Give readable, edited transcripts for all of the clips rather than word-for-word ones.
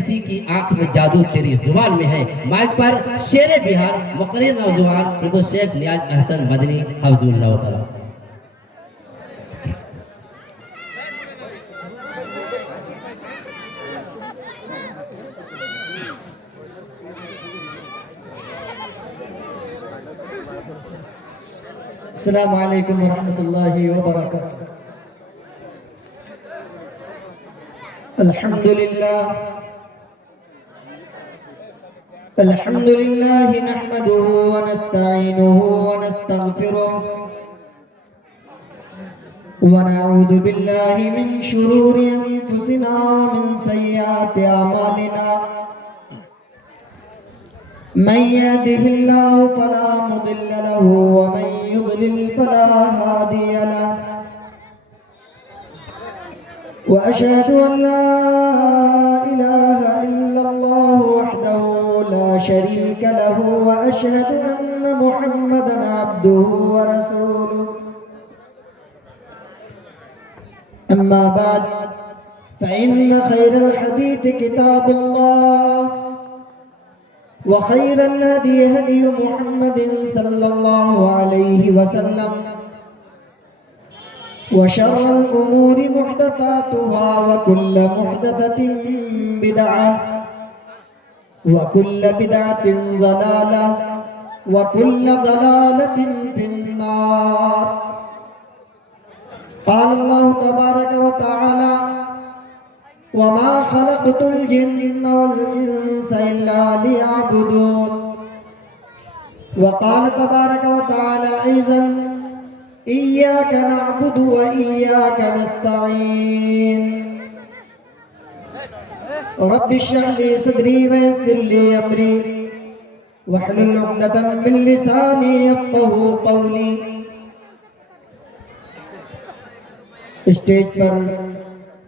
کسی کی آنکھ میں جادو تیری زبان میں ہے۔ مائک پر شیر بہار مقرر نوجوان فردوس شیخ نیاز احسن مدنی حفظ اللہ تعالی۔ السلام علیکم ورحمۃ اللہ وبرکاتہ۔ الحمد للہ نحمده ونستعینه ونستغفره ونعوذ باللہ من شرور انفسنا ومن سیئات اعمالنا من يهده الله فلا مضل له ومن يضلل فلا هادي له وأشهد أن لا إله إلا الله وحده لا شريك له وأشهد أن محمدا عبده ورسوله أما بعد فإن خير الحديث كتاب الله وخير الهدي هدي محمد صلى الله عليه وسلم وشر الأمور محدثاتها وكل محدثة بدعة وكل بدعة ضلالة وكل ضلالة في النار۔ قال الله تبارك وتعالى وما خلقت الجن والإنس إلا ليعبدون۔ وقال تبارك وتعالى أيضا إياك نعبد وإياك نستعين۔ رب اشرح لي صدري ويسر لي أمري واحلل عقدة من لساني يفقهوا قولي۔ اسٹیج پر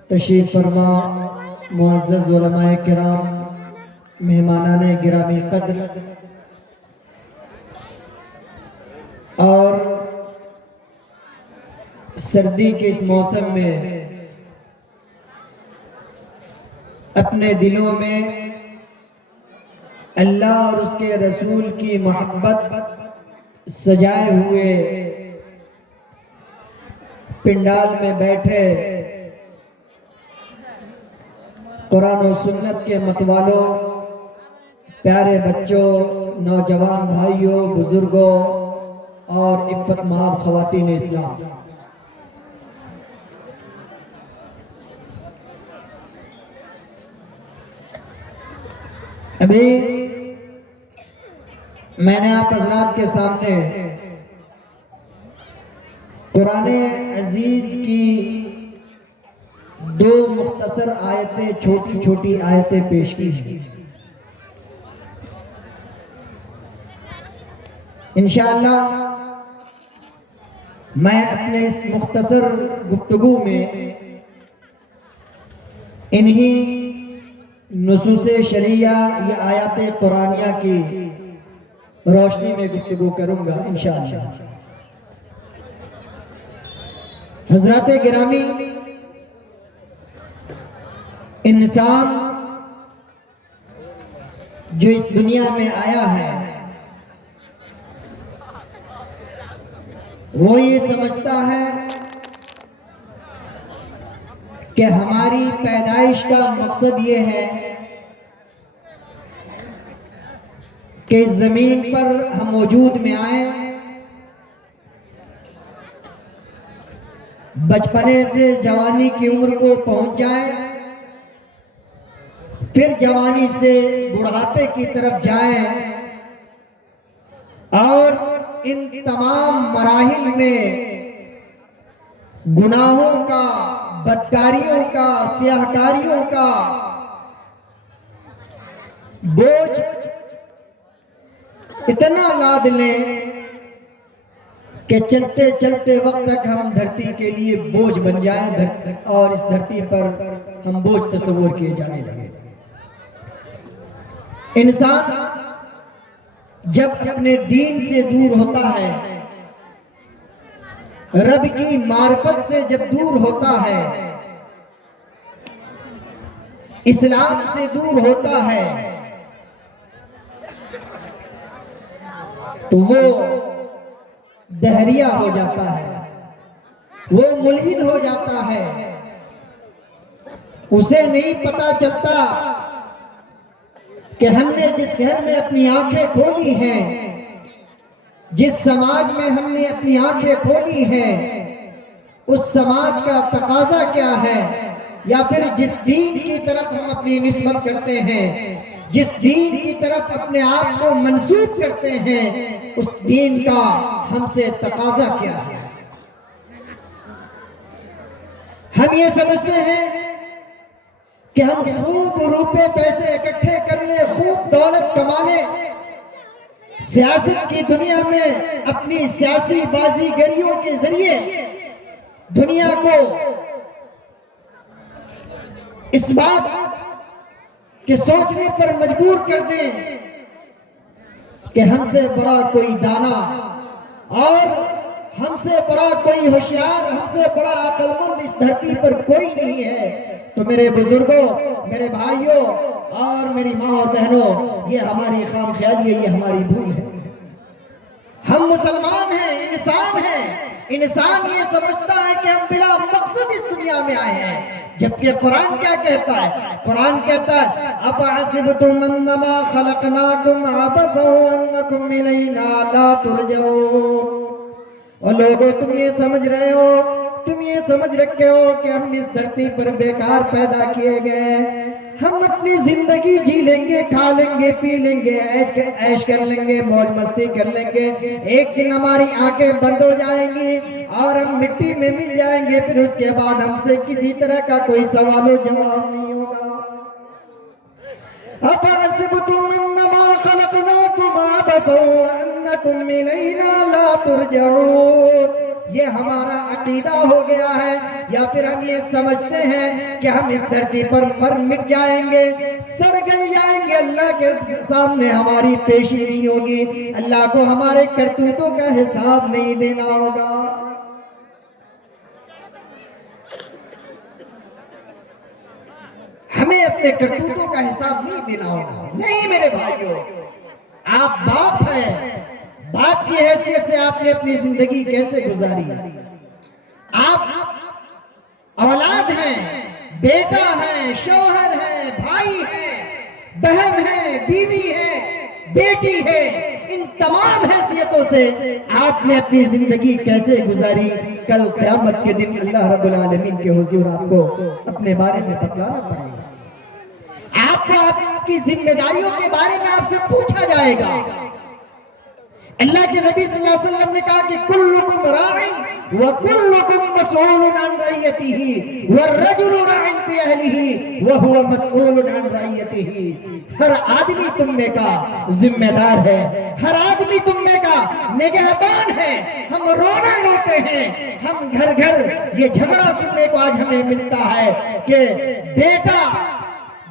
تشریف فرما معزز علماء کرام، مہمانان گرامی قدر اور سردی کے اس موسم میں اپنے دلوں میں اللہ اور اس کے رسول کی محبت سجائے ہوئے پنڈال میں بیٹھے قرآن و سنت کے متوالوں، پیارے بچوں، نوجوان بھائیوں، بزرگوں اور عفت مآب خواتین اسلام، ابھی میں نے آپ حضرات کے سامنے قرآن عزیز کی دو مختصر آیتیں، چھوٹی چھوٹی آیتیں پیش کی ہیں۔ انشاءاللہ میں اپنے اس مختصر گفتگو میں انہی نصوص شرعیہ یا آیات قرآنیہ کی روشنی میں گفتگو کروں گا انشاءاللہ۔ حضرات گرامی، انسان جو اس دنیا میں آیا ہے وہ یہ سمجھتا ہے کہ ہماری پیدائش کا مقصد یہ ہے کہ اس زمین پر ہم وجود میں آئیں، بچپنے سے جوانی کی عمر کو پہنچ جائیں، پھر جوانی سے بڑھاپے کی طرف جائیں، اور ان تمام مراحل میں گناہوں کا، بدکاریوں کا، سیاہکاریوں کا بوجھ اتنا لاد لیں کہ چلتے چلتے وقت تک ہم دھرتی کے لیے بوجھ بن جائیں اور اس دھرتی پر ہم بوجھ تصور کیے جانے لگے۔ انسان جب اپنے دین سے دور ہوتا ہے، رب کی معرفت سے جب دور ہوتا ہے، اسلام سے دور ہوتا ہے تو وہ دہریہ ہو جاتا ہے، وہ ملحد ہو جاتا ہے، اسے نہیں پتا چلتا کہ ہم نے جس گھر میں اپنی آنکھیں کھولی ہیں، جس سماج میں ہم نے اپنی آنکھیں کھولی ہیں، اس سماج کا تقاضا کیا ہے، یا پھر جس دین کی طرف ہم اپنی نسبت کرتے ہیں، جس دین کی طرف اپنے آپ کو منسوب کرتے ہیں، اس دین کا ہم سے تقاضا کیا ہے۔ ہم یہ سمجھتے ہیں کہ ہم خوب روپے پیسے اکٹھے کر لیں، خوب دولت کما لیں، سیاست کی دنیا میں اپنی سیاسی بازی گریوں کے ذریعے دنیا کو اس بات کے سوچنے پر مجبور کر دیں کہ ہم سے بڑا کوئی دانا اور ہم سے بڑا کوئی ہوشیار، ہم سے بڑا عقل مند اس دھرتی پر کوئی نہیں ہے۔ تو میرے بزرگوں، میرے بھائیوں اور میری ماں اور بہنوں، یہ ہماری خام خیالی ہے، یہ ہماری بھول ہے۔ ہم مسلمان ہیں، انسان ہیں، انسان یہ سمجھتا ہے کہ ہم بلا مقصد اس دنیا میں آئے ہیں، جبکہ قرآن کیا کہتا ہے؟ قرآن کہتا ہے اَفَحَسِبْتُمْ أَنَّمَا خَلَقْنَاكُمْ عَبَثًا وَأَنَّكُمْ إِلَيْنَا لَا تُرْجَعُونَ۔ اور لوگوں تم یہ سمجھ رہے ہو، تم یہ سمجھ رکھے ہو کہ ہم اس دھرتی پر بیکار پیدا کیے گئے، ہم اپنی زندگی جی لیں گے، کھا لیں گے، پی لیں گے، عیش کر لیں گے، موج مستی کر لیں گے، ایک دن ہماری آنکھیں بند ہو جائیں گی اور ہم مٹی میں مل جائیں گے، پھر اس کے بعد ہم سے کسی طرح کا کوئی سوال و جواب نہیں ہوگا۔ أَفَحَسِبْتُمْ أَنَّمَا خَلَقْنَاكُمْ عَبَثًا وَأَنَّكُمْ إِلَيْنَا لَا تُرْجَعُونَ۔ یہ ہمارا عقیدہ ہو گیا ہے، یا پھر ہم یہ سمجھتے ہیں کہ ہم اس دھرتی پر مر مٹ جائیں گے، سڑ گل جائیں گے، اللہ کے سامنے ہماری پیشی نہیں ہوگی، اللہ کو ہمارے کرتوتوں کا حساب نہیں دینا ہوگا۔ ہمیں اپنے کرتوتوں کا حساب نہیں دینا ہوگا۔ نہیں میرے بھائیوں، آپ باپ ہیں، باپ کی حیثیت سے آپ نے اپنی زندگی کیسے گزاری؟ آپ اولاد ہیں، بیٹا ہے، شوہر ہے، بھائی ہے، بہن ہے، بیوی ہے، بیٹی ہے، ان تمام حیثیتوں سے آپ نے اپنی زندگی کیسے گزاری؟ کل قیامت کے دن اللہ رب العالمین کے حضور آپ کو اپنے بارے میں بتلانا پڑے گا۔ آپ کو آپ کی ذمہ داریوں کے بارے میں آپ سے پوچھا جائے گا۔ اللہ کے نبی صلی اللہ علیہ وسلم نے کہا کہ کلکم راع وکلکم مسئول عن رعیتہ والرجل راع فی اہلہ وہو مسئول عن رعیتہ۔ ہر آدمی تم میں کا ذمہ دار ہے، ہر آدمی تم میں کا نگہبان ہے۔ ہم رونا روتے ہیں، ہم گھر گھر یہ جھگڑا سننے کو آج ہمیں ملتا ہے کہ بیٹا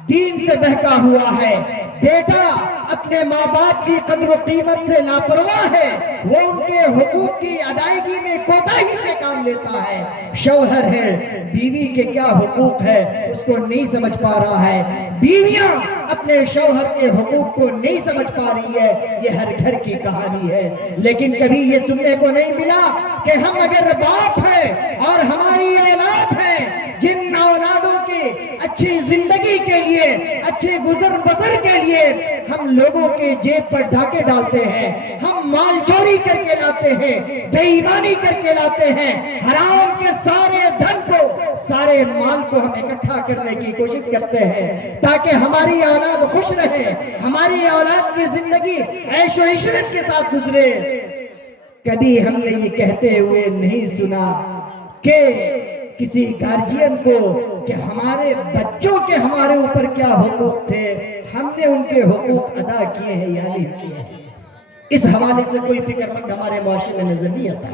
دین سے بہکا ہوا ہے، بیٹا اپنے ماں باپ کی قدر و قیمت سے لاپرواہ ہے، وہ ان کے حقوق کی ادائیگی میں کوتاہی سے کام لیتا ہے، شوہر ہے، بیوی کے کیا حقوق ہے اس کو نہیں سمجھ پا رہا ہے، بیویاں اپنے شوہر کے حقوق کو نہیں سمجھ پا رہی ہے۔ یہ ہر گھر کی کہانی ہے، لیکن کبھی یہ سننے کو نہیں ملا کہ ہم اگر باپ ہیں اور ہماری اولاد ہے، جن اولادوں کی اچھی زندگی کے لیے، اچھے گزر بسر کے لیے ہم لوگوں کے جیب پر ڈاکے ڈالتے ہیں، ہم مال چوری کر کے لاتے ہیں، بے ایمانی کر کے لاتے ہیں، حرام کے سارے دھن کو، سارے مال کو ہم اکٹھا کرنے کی کوشش کرتے ہیں تاکہ ہماری اولاد خوش رہے، ہماری اولاد کی زندگی عیش و عشرت کے ساتھ گزرے۔ کبھی ہم نے یہ کہتے ہوئے نہیں سنا کہ کسی گارجین کو کہ ہمارے بچوں کے ہمارے اوپر کیا حقوق تھے، ہم نے ان کے حقوق ادا کیے ہیں یا نہیں کیے ہیں۔ اس حوالے سے کوئی فکر مند ہمارے معاشرے میں نظر نہیں آتا۔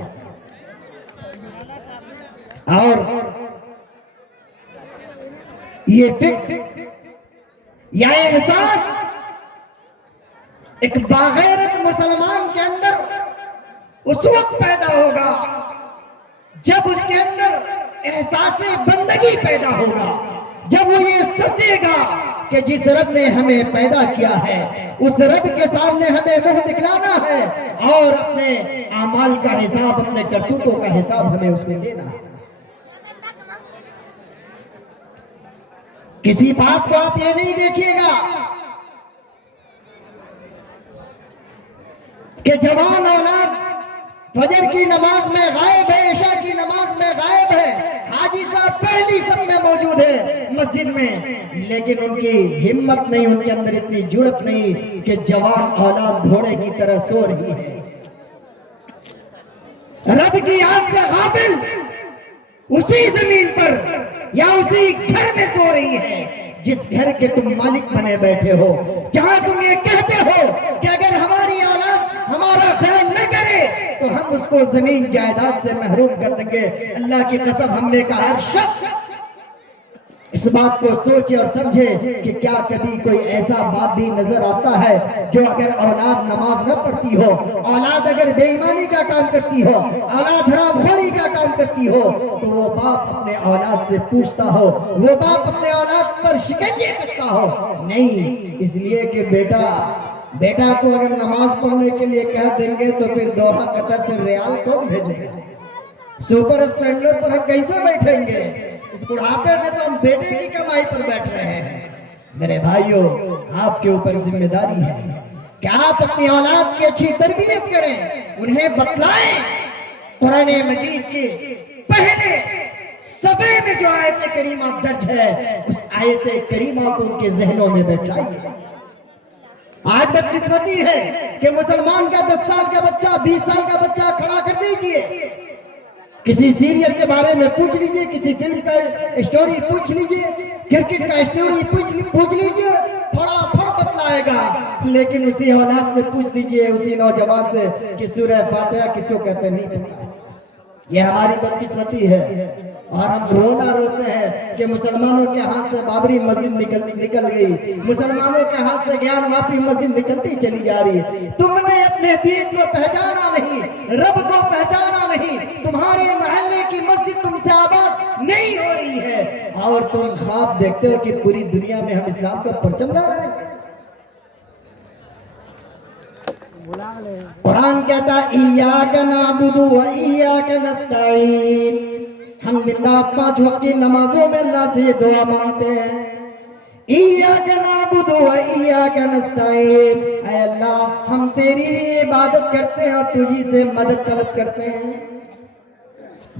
اور یہ فکر یا احساس ایک باغیرت مسلمان کے اندر اس وقت پیدا ہوگا جب اس کے اندر احساس بندگی پیدا ہوگا، جب وہ یہ سمجھے گا کہ جس رب نے ہمیں پیدا کیا ہے اس رب کے سامنے ہمیں منہ دکھلانا ہے اور اپنے اعمال کا حساب، اپنے کرتوتوں کا حساب ہمیں اس میں دینا ہے۔ کسی باپ کو آپ یہ نہیں دیکھیے گا کہ جوان اولاد فجر کی نماز میں غائب ہے، عشاء کی نماز میں غائب ہے، حاجی صاحب پہلی صف میں موجود ہے مسجد میں، لیکن ان کی ہمت نہیں، ان کے اندر اتنی جرأت نہیں کہ جوان اولاد گھوڑے کی طرح سو رہی ہے، رب کی یاد سے غافل اسی زمین پر یا اسی گھر میں سو رہی ہے جس گھر کے تم مالک بنے بیٹھے ہو، جہاں تم یہ کہتے ہو کہ اگر ہماری اولاد ہمارا خیال نہ کرے تو ہم اس کو زمین جائیداد سے محروم کر دیں گے۔ اللہ کی قسم، ہم نے کہا ہر شخص اس بات کو سوچے اور سمجھے کہ کیا کبھی کوئی ایسا باپ بھی نظر آتا ہے جو اگر اولاد نماز نہ پڑھتی ہو، اولاد اگر بے ایمانی کا کام کرتی ہو، اولاد حرام خوری کا کام کرتی ہو تو وہ باپ اپنے اولاد سے پوچھتا ہو، وہ باپ اپنے اولاد پر شکنجے کستا ہو؟ نہیں، اس لیے کہ بیٹا کو اگر نماز پڑھنے کے لیے کہہ دیں گے تو پھر دوحہ قطر سے ریال کون بھیجے گا؟ سپر اسپلنڈر پر ہم کیسے بیٹھیں گے؟ اس بڑھاپے میں تو ہم بیٹے کی کمائی پر بیٹھ رہے ہیں۔ میرے بھائیوں، آپ کے اوپر ذمہ داری ہے کہ آپ اپنی اولاد کی اچھی تربیت کریں، انہیں بتلائیں، قرآن مجید کی پہلے صفحے میں جو آیت کریمہ درج ہے اس آیت کریمہ کو ان کے ذہنوں میں بیٹھائیے۔ آج بدقسمتی ہے کہ مسلمان کا 10 سال کا بچہ، 20 سال کا بچہ کھڑا کر دیجئے، کسی سیریل کے بارے میں پوچھ لیجئے، کسی فلم کا اسٹوری پوچھ لیجئے، کرکٹ کا اسٹوری پوچھ لیجئے، پھڑا پھڑ بتلائے گا، لیکن اسی اولاد سے پوچھ دیجئے، اسی نوجوان سے کہ سورہ فاتحہ کس کو کہتے نہیں پتا۔ یہ ہماری بدقسمتی ہے اور ہم رونا روتے ہیں کہ مسلمانوں کے ہاتھ سے بابری مسجد نکل گئی، مسلمانوں کے ہاتھ سے گیان واپی مسجد نکلتی چلی جا رہی ہے۔ تم نے اپنے دین کو پہچانا نہیں، رب کو پہچانا نہیں، تمہارے محلے کی مسجد تم سے آباد نہیں ہو رہی ہے اور تم خواب دیکھتے ہو کہ پوری دنیا میں ہم اسلام کا پرچم لا رہے ہیں۔ قرآن کہتا ہے ایاک نعبد و ایاک نستعین، ہم دن رات 5 وقت کی نمازوں میں اللہ سے یہ دعا مانگتے ہیں، ایاک نعبد و ایاک نستعین، اے اللہ ہم تیری ہی عبادت کرتے ہیں اور تجھی سے مدد طلب کرتے ہیں۔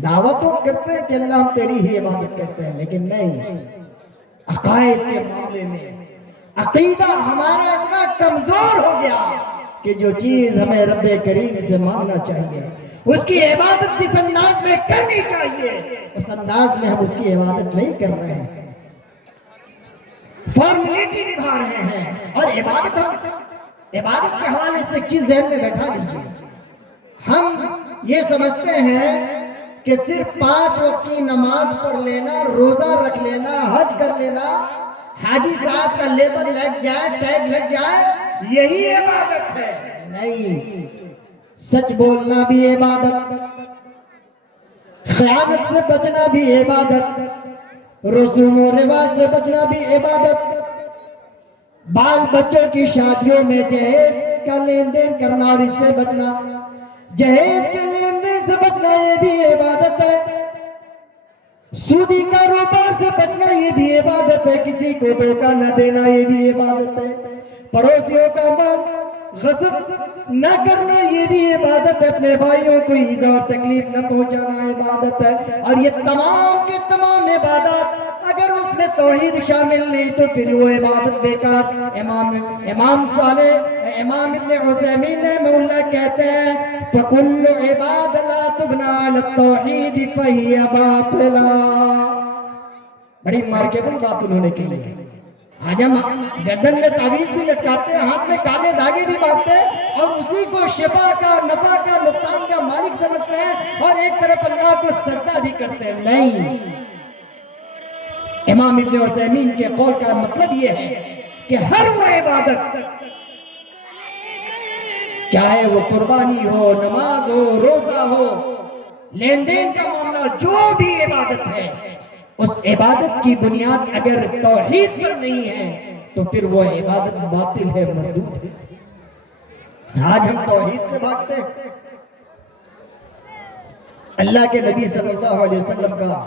دعوتوں کرتے ہیں کہ اللہ ہم تیری ہی عبادت کرتے ہیں، لیکن نہیں، عقائد کے معاملے میں عقیدہ ہمارا اتنا کمزور ہو گیا کہ جو چیز ہمیں رب کریم سے مانگنا چاہیے، اس کی عبادت جس انداز میں کرنی چاہیے اس انداز میں ہم اس کی عبادت نہیں کر رہے ہیں، فارمیلٹی نبھا رہے ہیں۔ اور عبادت کے حوالے سے ایک چیز ذہن میں بیٹھا لیجیے، ہم یہ سمجھتے ہیں کہ صرف 5 وقت کی نماز پڑھ لینا، روزہ رکھ لینا، حج کر لینا، حاجی صاحب کا لیبل لگ جائے، ٹیگ لگ جائے، یہی عبادت ہے۔ نہیں، سچ بولنا بھی عبادت، خیانت سے بچنا بھی عبادت، رسوم و رواج سے بچنا بھی عبادت، بال بچوں کی شادیوں میں جہیز کا لین دین کرنا اور اس سے بچنا، جہیز کے لین دین سے بچنا یہ بھی عبادت ہے، سودی کاروبار سے بچنا یہ بھی عبادت ہے، کسی کو دھوکہ نہ دینا یہ بھی عبادت ہے، پڑوسیوں کا مال غصب نہ کرنا یہ بھی عبادت ہے، اپنے بھائیوں کو ایذا اور تکلیف نہ پہنچانا عبادت ہے۔ اور یہ تمام کے تمام عبادات اگر اس میں توحید شامل نہیں تو پھر وہ عبادت بیکار۔ امام صالح امام ابن عثیمین رحمہ اللہ کہتے ہیں فَكُلُّ عِبَادَ لَا تُبْنَى عَلَى التَّوْحِيدِ فَهِيَ بَاطِلَةٌ۔ بڑی مارکیبل بات انہوں نے کہی ہے۔ آج ہم گردن میں تعویذ بھی لٹکاتے ہیں، ہاتھ میں کالے دھاگے بھی باندھتے ہیں اور اسی کو شفا کا، نفع کا، نقصان کا مالک سمجھتے ہیں اور ایک طرف اللہ کو سجدہ بھی کرتے ہیں۔ نہیں، امام ابن عثیمین کے قول کا مطلب یہ ہے کہ ہر وہ عبادت، چاہے وہ قربانی ہو، نماز ہو، روزہ ہو، لین دین کا معاملہ، جو بھی عبادت ہے اس عبادت کی بنیاد اگر توحید پر نہیں ہے تو پھر وہ عبادت باطل ہے، مردود ہے۔ آج ہم توحید سے بھاگتے ہیں۔ اللہ کے نبی صلی اللہ علیہ وسلم کا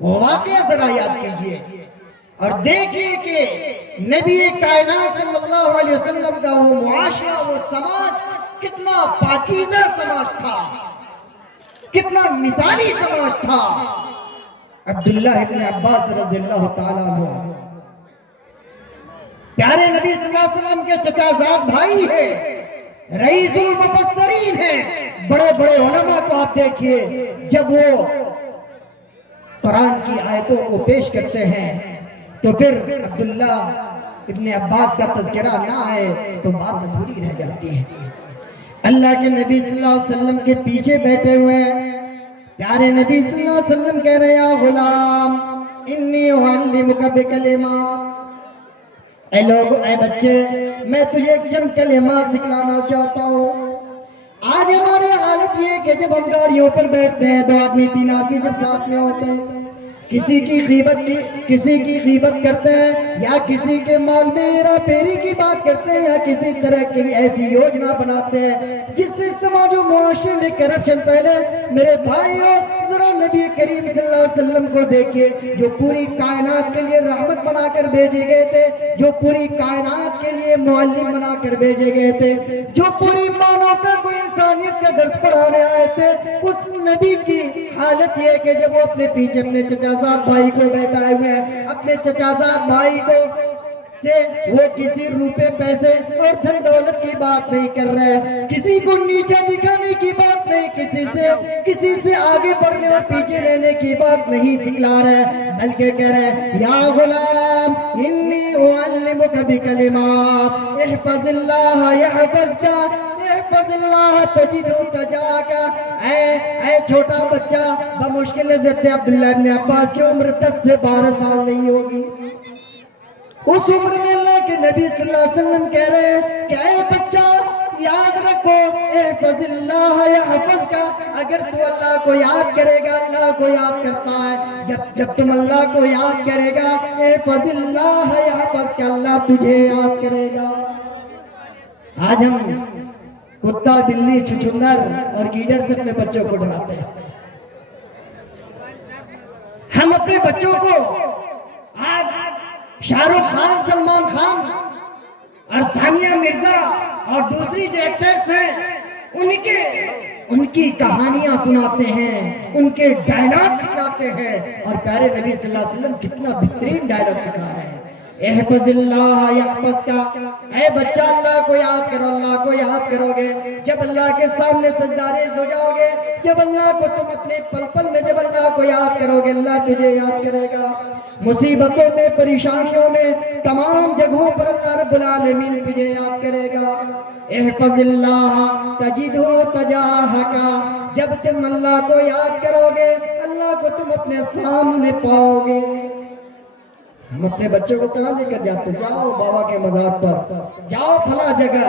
وہ واقعہ ذرا یاد کیجئے اور دیکھیے کہ نبی کائنات صلی اللہ علیہ وسلم کا وہ معاشرہ، وہ سماج کتنا پاکیزہ سماج تھا، کتنا مثالی سماج تھا۔ عبداللہ ابن عباس رضی اللہ تعالیٰ عنہ پیارے نبی صلی اللہ علیہ وسلم کے چچا زاد بھائی ہیں، رئیس المفسرین ہیں، بڑے بڑے علماء کو آپ دیکھیے جب وہ قرآن کی آیتوں کو پیش کرتے ہیں تو پھر عبداللہ ابن عباس کا تذکرہ نہ آئے تو بات ادھوری رہ جاتی ہے۔ اللہ کے نبی صلی اللہ علیہ وسلم کے پیچھے بیٹھے ہوئے ہیں، پیارے نبی صلی اللہ علیہ وسلم کہہ رہے یا غلام انی اعلمک بکلمات، اے لوگ، اے بچے، میں تجھے چند کلمات سکھلانا چاہتا ہوں۔ آج ہماری حالت یہ ہے کہ جب ہم گاڑیوں پر بیٹھتے ہیں، 2 آدمی 3 آدمی جب ساتھ میں ہوتے ہیں، کسی کی غیبت کرتے ہیں یا کسی کے مال میں ہیرا پھیری کی بات کرتے ہیں یا کسی طرح کی ایسی یوجنا بناتے ہیں جس سے سماج و معاشرے میں کرپشن پھیلے۔ میرے بھائیوں، ذرا نبی کریم صلی اللہ علیہ وسلم کو دیکھیے جو پوری کائنات کے لیے رحمت بنا کر بھیجے گئے تھے، جو پوری کائنات کے لیے معلم بنا کر بھیجے گئے تھے، جو پوری مانوتا کو انسانیت کا درس پڑھانے آئے تھے، اس نبی کی حالت یہ ہے کہ جب وہ اپنے پیچھے اپنے چچا زاد بھائی کو بیٹھائے ہوئے ہیں، اپنے چچا زاد بھائی کو سے وہ کسی روپے پیسے اور دھن دولت کی بات نہیں کر رہے، کسی کو نیچا دکھانے کی بات نہیں، کسی سے آگے بڑھنے اور پیچھے رہنے کی بات نہیں سکھلا رہے، بلکہ کہہ رہے یا غلام انی اعلمک بکلمات احفظ اللہ یحفظک احفظ اللہ تجدہ تجاک۔ اے چھوٹا بچہ، بمشکل حضرت عبداللہ ابن عباس کی عمر 10 سے 12 سال نہیں ہوگی، اس عمر میں اللہ کے نبی صلی اللہ علیہ وسلم کہہ رہے ہیں کہ اے بچہ یاد رکھو احفظ اللہ یحفظک، اگر تو اللہ کو یاد کرے گا اللہ کو یاد کرتا ہے، جب تم اللہ کو یاد کرے گا احفظ اللہ یحفظک، اللہ تجھے یاد کرے گا۔ آج ہم کتا بلی چھچھندر اور گیڈر سے اپنے بچوں کو ڈراتے ہیں، ہم اپنے بچوں کو آج شاہ رخ خان، سلمان خان اور ثانیہ مرزا اور دوسری جو ایکٹرز ہیں ان کی کہانیاں سناتے ہیں، ان کے ڈائلاگ سکھلاتے ہیں، اور پیارے نبی صلی اللہ علیہ وسلم کتنا بہترین ڈائلاگ سکھا رہے ہیں، احفظ اللہ یحفظک، اے بچہ اللہ کو یاد کرو، اللہ کو یاد کرو گے جب اللہ کے سامنے سجدہ ریز ہو جاؤ گے، جب اللہ کو تم اپنے پل پل میں جب اللہ کو یاد کرو گے اللہ تجھے یاد کرے گا، مصیبتوں میں، پریشانیوں میں، تمام جگہوں پر اللہ رب العالمین تجھے یاد کرے گا۔ احفظ اللہ تجدہ تجاہک، جب تم اللہ کو یاد کرو گے اللہ کو تم اپنے سامنے پاؤ گے۔ ہم اپنے بچوں کو کہاں لے کر جاتے؟ جاؤ بابا کے مزار پر، جاؤ فلاں جگہ،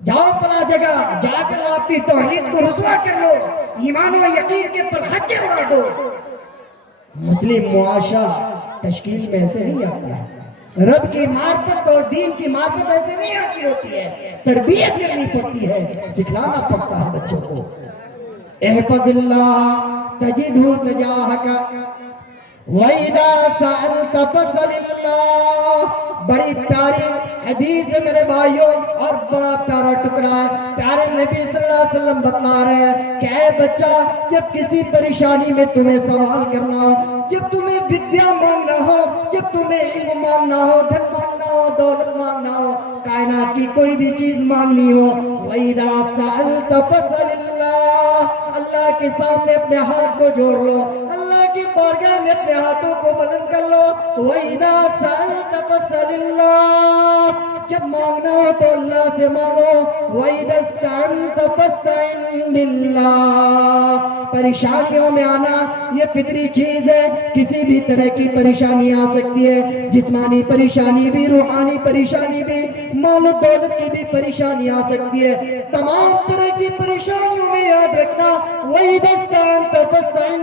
جاؤ فلاں جگہ، جا کر وہ اپنی توحید کو رسوا کر لو، ایمان و یقین کے پرخچے اڑا دو۔ مسلم معاشرہ تشکیل میں ایسے نہیں آتا ہے، رب کی معرفت اور دین کی معرفت ایسے نہیں حاصل ہوتی ہے، تربیت کرنی پڑتی ہے، سکھلانا پڑتا ہے بچوں کو۔ احفظ اللہ تجدہ تجاہک وَإِذَا سَأَلْتَ فَاسْأَلِ اللَّهَ، بڑی پیاری حدیث ہے میرے بھائیوں اور بڑا پیارا ٹکڑا ہے، پیارے نبی صلی اللہ علیہ وسلم بتلا رہے ہیں کہ اے بچہ جب کسی پریشانی میں تمہیں سوال کرنا ہو، جب تمہیں ودیا مانگنا ہو، جب تمہیں علم مانگنا ہو، دھن مانگنا ہو، دولت مانگنا ہو، کائنات کی کوئی بھی چیز مانگنی ہو، وَإِذَا سَأَلْتَ فَاسْأَلِ اللَّهَ، اللہ کے سامنے اپنے ہاتھ کو جوڑ لو، اللہ کی بارگاہ میں اپنے ہاتھوں کو بلند کر لو۔ وَإِذَا سَأَلْتَ فَاسْأَلِ اللَّهَ، جب مانگنا ہو تو اللہ سے مانگو۔ وَإِذَا اسْتَعَنْتَ فَاسْتَعِنْ بِاللَّهِ، پریشانیوں میں آنا یہ فطری چیز ہے، کسی بھی طرح کی پریشانی آ سکتی ہے، جسمانی پریشانی بھی، روحانی پریشانی بھی، مال و دولت کی بھی پریشانی آ سکتی ہے، تمام طرح کی پریشانیوں میں یاد رکھنا وَإِذَا اسْتَعَنْتَ فَاسْتَعِنْ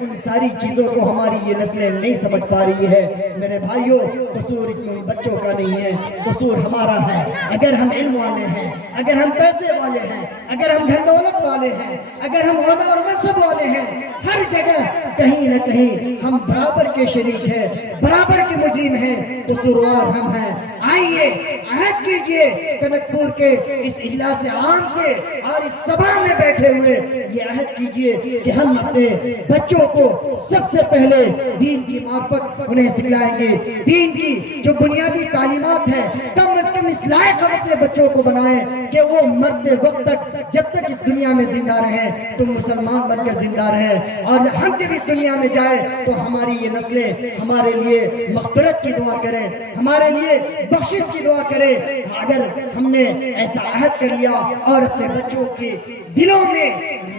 ان ساری چیزوں کو ہماری یہ نسلیں نہیں سمجھ پا رہی ہے۔ میرے بھائیوں، قصور اس میں ان بچوں کا نہیں ہے، قصور ہمارا ہے۔ اگر ہم علم والے ہیں، اگر ہم پیسے والے ہیں، اگر ہم دھن دولت والے ہیں، اگر ہم عہدہ اور منصب والے ہیں، ہر جگہ کہیں نہ کہیں ہم برابر کے شریک ہیں، برابر کے مجرم ہیں، قصوروار ہم ہیں۔ آئیے عہد کیجئے کنک پور کے اس اجلاس عام سے اور اس سبھا میں بیٹھے ہوئے یہ عہد کیجئے کہ ہم اپنے بچوں کو سب سے پہلے دین کی معرفت انہیں سکھلائیں گے۔ دین کی جو بنیادی تعلیمات ہے کم از کم اس لائق ہم اپنے بچوں کو بنائیں کہ وہ مرتے وقت تک جب تک اس دنیا میں زندہ رہیں تو مسلمان بن کر زندہ رہیں، اور ہم جب اس دنیا میں جائیں تو ہماری یہ نسلیں ہمارے لیے مغفرت کی دعا کریں، ہمارے لیے بخشش کی دعا کریں۔ اگر ہم نے ایسا عہد کر لیا اور اپنے بچوں کے دلوں میں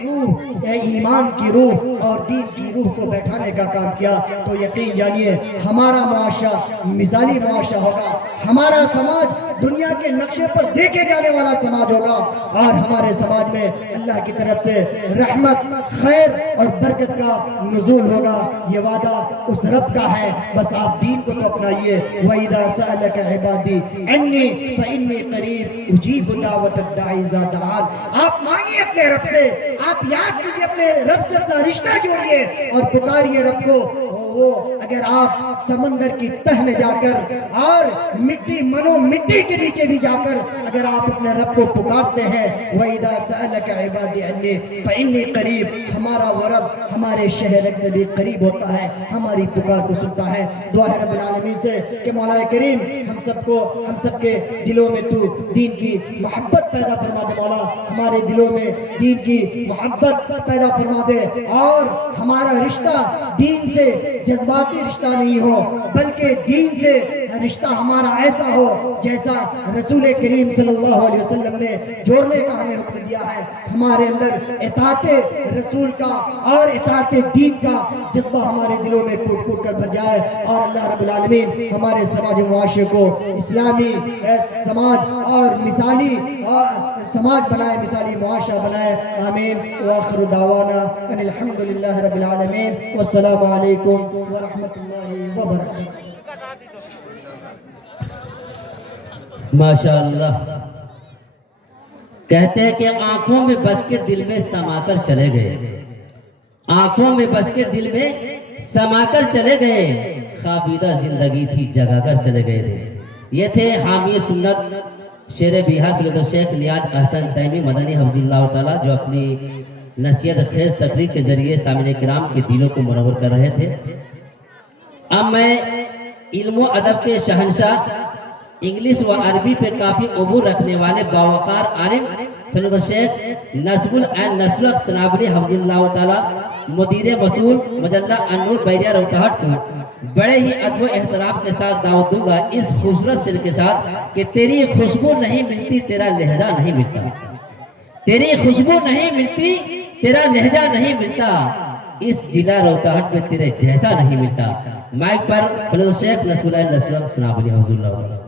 روح ایمان کی روح اور دین کی روح کو بیٹھانے کا کام کیا تو یقین جانیے ہمارا معاشرہ مثالی معاشرہ ہوگا، ہمارا سماج دنیا کے نقشے پر دیکھے جانے والا سماج ہوگا، اور ہمارے سماج میں اللہ کی طرف سے رحمت، خیر اور برکت کا نزول ہوگا۔ یہ وعدہ اس رب کا ہے، بس آپ دین کو تو اپنائیے۔ وَإِذَا سَأَلَكَ عِبَادِي عَنِّي فَإِنِّي قَرِيبٌ أُجِيبُ دَعْوَةَ الدَّاعِ إِذَا دَعَانِ۔ آپ مانگیے اپنے رب سے، آپ یاد کیجئے اپنے رب سے اپنا رشتہ جوڑیے اور پکاریے رب کو۔ وہ اگر آپ سمندر کی تہ میں جا کر اور مٹی کے نیچے بھی جا کر اگر آپ اپنے رب کو پکارتے ہیں، وَإِذَا سَأَلَكَ عِبَادِي عَنِّي فَإِنِّي قَرِيبٌ، ہمارا وہ رب ہمارے شہر سے بھی قریب ہوتا ہے، ہماری پکار کو سنتا ہے۔ دعا ہے رب العالمین سے کہ مولا کریم ہم سب کے دلوں میں تو دین کی محبت پیدا فرما دے، مولا ہمارے دلوں میں دین کی محبت پیدا فرما دے، اور ہمارا رشتہ دین سے جذباتی رشتہ نہیں ہو بلکہ دین سے رشتہ ہمارا ایسا ہو جیسا رسول کریم صلی اللہ علیہ وسلم نے جوڑنے کا ہمیں حکم دیا ہے۔ ہمارے اندر اطاعت رسول کا اور اطاعت دین کا جذبہ ہمارے دلوں میں پھوٹ پھوٹ کر بھر جائے، اور اللہ رب العالمین ہمارے سماج و معاشرے کو اسلامی سماج اور مثالی سماج بنائے، مثالی معاشرہ بنائے۔ آمین۔ وآخر دعوانا ان الحمدللہ رب العالمین، والسلام علیکم ورحمۃ اللہ وبرکاتہ۔ ماشاءاللہ، کہتے ہیں کہ آنکھوں میں بس کے دل میں سما کر چلے گئے، آنکھوں میں بس کے دل میں سما کر چلے گئے، خوابیدہ زندگی تھی جگا کر چلے گئے تھے۔ یہ تھے حامی سنت شیر بہار فضیلت شیخ نیاز احسن تیمی مدنی حفظ اللہ تعالی، جو اپنی نصیحت خیز تقریر کے ذریعے سامعین کرام کے دلوں کو منور کر رہے تھے۔ اب میں علم و ادب کے شہنشاہ، انگلش و عربی پہ کافی عبور رکھنے والے باوقار عالم فضیلت شیخ نصب النصر سنابلی حفظ اللہ تعالی، مدیر مسئول مجلہ النور بیریہ روتہٹ کو بڑے ہی ادب و احترام کے ساتھ دعوت دوں گا اس خوبصورت شعر کے ساتھ کہ تیری خوشبو نہیں ملتی تیرا لہجہ نہیں ملتا، تیری خوشبو نہیں ملتی تیرا لہجہ نہیں ملتا، اس ضلع روتہٹ میں تیرے جیسا نہیں ملتا۔ مائک پر فضیلت شیخ نصب النصر سنابلی حفظ اللہ تعالی۔